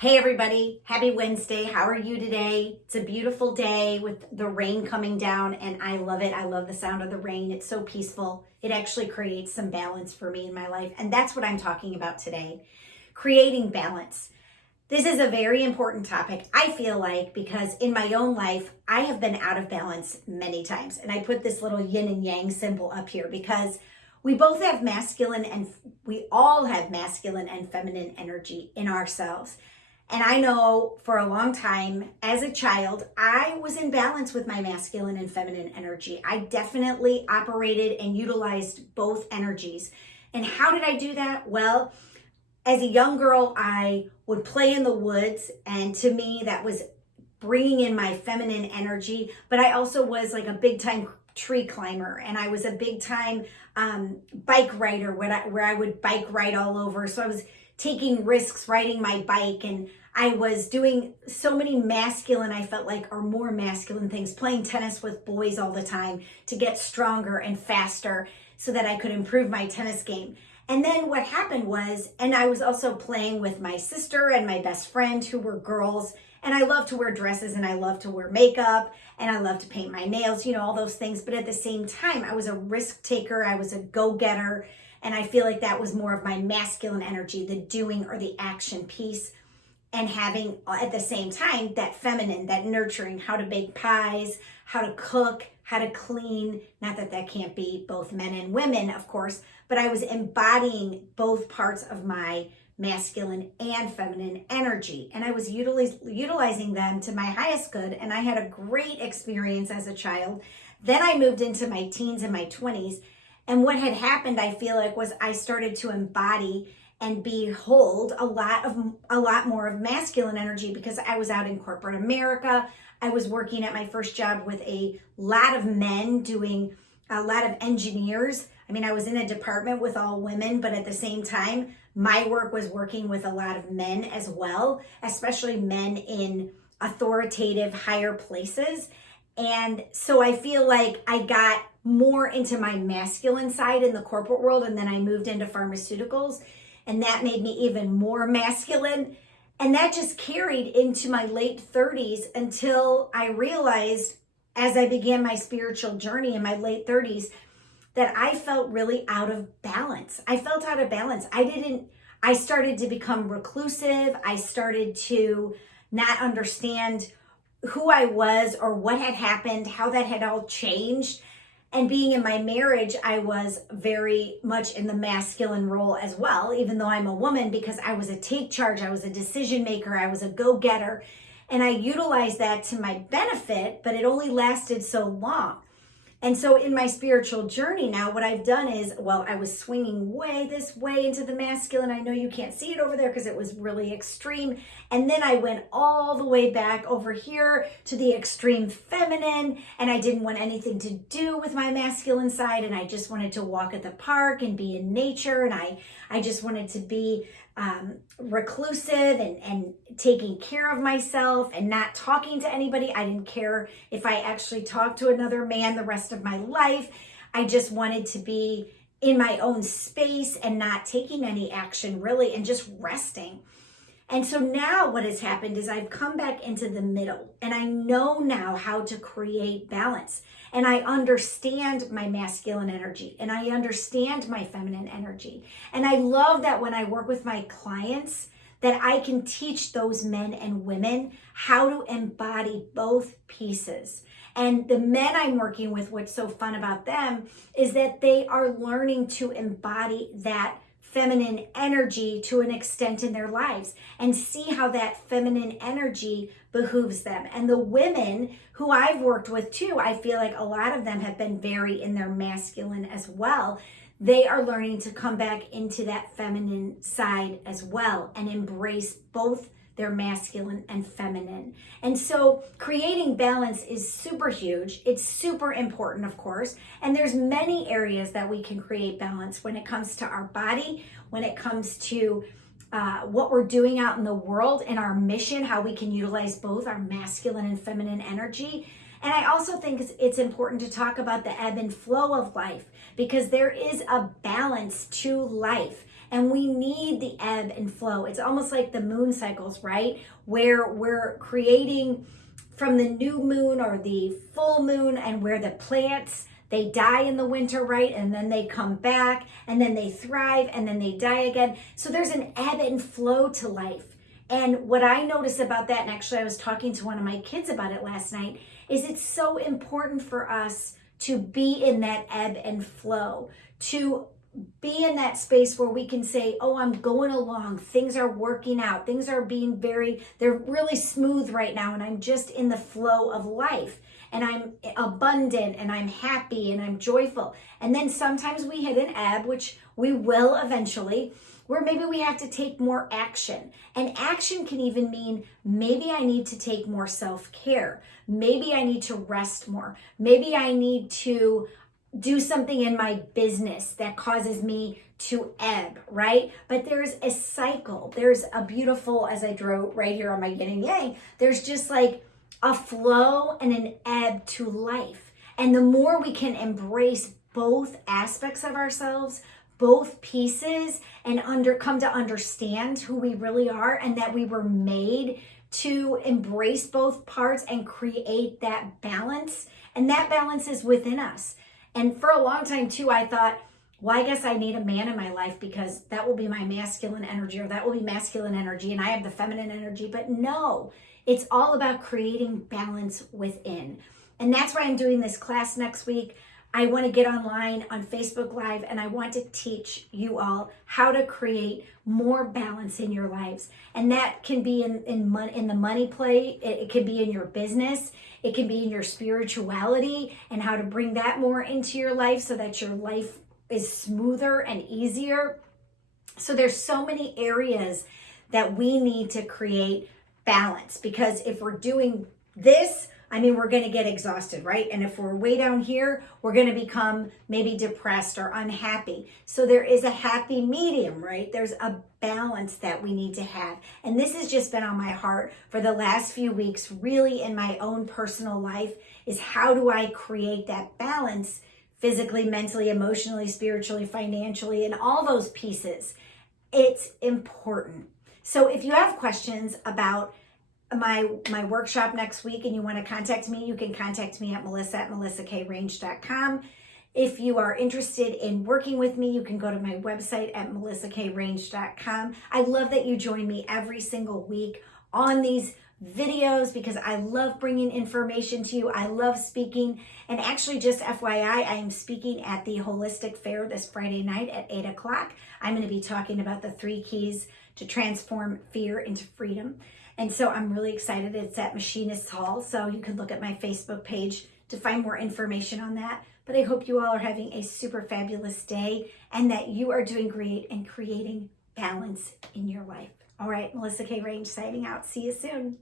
Hey everybody, happy Wednesday. How are you today? It's a beautiful day with the rain coming down and I love it. I love the sound of the rain. It's so peaceful. It actually creates some balance for me in my life. And that's what I'm talking about today. Creating balance. This is a very important topic, I feel like, because in my own life, I have been out of balance many times. And I put this little yin and yang symbol up here because we both have masculine and we all have masculine and feminine energy in ourselves. And I know for a long time as a child, I was in balance with my masculine and feminine energy. I definitely operated and utilized both energies. And how did I do that? Well, as a young girl, I would play in the woods. And to me, that was bringing in my feminine energy. But I also was like a big time tree climber. And I was a big time bike rider where I would bike ride all over. So I was taking risks riding my bike, and I was doing so many masculine, I felt like, or more masculine things, playing tennis with boys all the time to get stronger and faster so that I could improve my tennis game. And then what happened was, and I was also playing with my sister and my best friend who were girls, and I love to wear dresses and I love to wear makeup and I love to paint my nails, all those things. But at the same time, I was a risk taker, I was a go-getter. And I feel like that was more of my masculine energy, the doing or the action piece, and having at the same time that feminine, that nurturing, how to bake pies, how to cook, how to clean. Not that that can't be both men and women, of course, but I was embodying both parts of my masculine and feminine energy. And I was utilizing them to my highest good. And I had a great experience as a child. Then I moved into my teens and my 20s. And what had happened, I feel like, was I started to embody and behold a lot more of masculine energy because I was out in corporate America. I was working at my first job with a lot of men, doing a lot of engineers. I mean, I was in a department with all women, but at the same time, my work was working with a lot of men as well, especially men in authoritative higher places. And so I feel like I got more into my masculine side in the corporate world, and then I moved into pharmaceuticals, and that made me even more masculine. And that just carried into my late 30s until I realized, as I began my spiritual journey in my late 30s, that I felt really out of balance. I felt out of balance. I started to become reclusive. I started to not understand who I was or what had happened, how that had all changed. And being in my marriage, I was very much in the masculine role as well, even though I'm a woman, because I was a take charge, I was a decision maker, I was a go-getter. And I utilized that to my benefit, but it only lasted so long. And so in my spiritual journey now, what I've done is, I was swinging this way into the masculine. I know you can't see it over there because it was really extreme. And then I went all the way back over here to the extreme feminine. And I didn't want anything to do with my masculine side. And I just wanted to walk at the park and be in nature. And I just wanted to be reclusive and taking care of myself and not talking to anybody. I didn't care if I actually talked to another man the rest of my life. I just wanted to be in my own space and not taking any action really and just resting. And so now what has happened is I've come back into the middle, and I know now how to create balance. And I understand my masculine energy and I understand my feminine energy. And I love that when I work with my clients, that I can teach those men and women how to embody both pieces. And the men I'm working with, what's so fun about them is that they are learning to embody that feminine energy to an extent in their lives and see how that feminine energy behooves them. And the women who I've worked with too, I feel like a lot of them have been very in their masculine as well. They are learning to come back into that feminine side as well and embrace both their masculine and feminine. And so creating balance is super huge. It's super important, of course. And there's many areas that we can create balance when it comes to our body, when it comes to what we're doing out in the world and our mission, how we can utilize both our masculine and feminine energy. And I also think it's important to talk about the ebb and flow of life, because there is a balance to life. And we need the ebb and flow. It's almost like the moon cycles, right? Where we're creating from the new moon or the full moon, and where the plants, they die in the winter, right? And then they come back, and then they thrive, and then they die again. So there's an ebb and flow to life. And what I notice about that, and actually I was talking to one of my kids about it last night, is it's so important for us to be in that ebb and flow, to be in that space where we can say, oh, I'm going along, things are working out, things are being they're really smooth right now, and I'm just in the flow of life, and I'm abundant, and I'm happy, and I'm joyful. And then sometimes we hit an ebb, which we will eventually, where maybe we have to take more action. And action can even mean maybe I need to take more self-care. Maybe I need to rest more. Maybe I need to do something in my business that causes me to ebb, right? But there's a cycle. There's a beautiful, as I drew right here on my yin and yang, there's just like a flow and an ebb to life. And the more we can embrace both aspects of ourselves, both pieces, and come to understand who we really are, and that we were made to embrace both parts and create that balance. And that balance is within us. And for a long time too, I thought, well, I guess I need a man in my life because that will be my masculine energy, or that will be masculine energy, and I have the feminine energy. But no, it's all about creating balance within. And that's why I'm doing this class next week. I want to get online on Facebook Live, and I want to teach you all how to create more balance in your lives. And that can be in the money play. It can be in your business. It can be in your spirituality, and how to bring that more into your life so that your life is smoother and easier. So there's so many areas that we need to create balance, because if we're doing this, I mean, we're going to get exhausted, right? And if we're way down here, we're going to become maybe depressed or unhappy. So there is a happy medium, right? There's a balance that we need to have. And this has just been on my heart for the last few weeks, really in my own personal life, is how do I create that balance physically, mentally, emotionally, spiritually, financially, and all those pieces. It's important. So if you have questions about my workshop next week and you want to contact me, you can contact me at melissa@melissakrange.com. If you are interested in working with me, you can go to my website at melissakrange.com. I love that you join me every single week on these videos because I love bringing information to you. I love speaking. And actually, just FYI, I am speaking at the Holistic Fair this Friday night at 8 o'clock. I'm going to be talking about the 3 keys to transform fear into freedom. And so I'm really excited. It's at Machinist Hall. So you can look at my Facebook page to find more information on that. But I hope you all are having a super fabulous day and that you are doing great and creating balance in your life. All right, Melissa K. Range signing out. See you soon.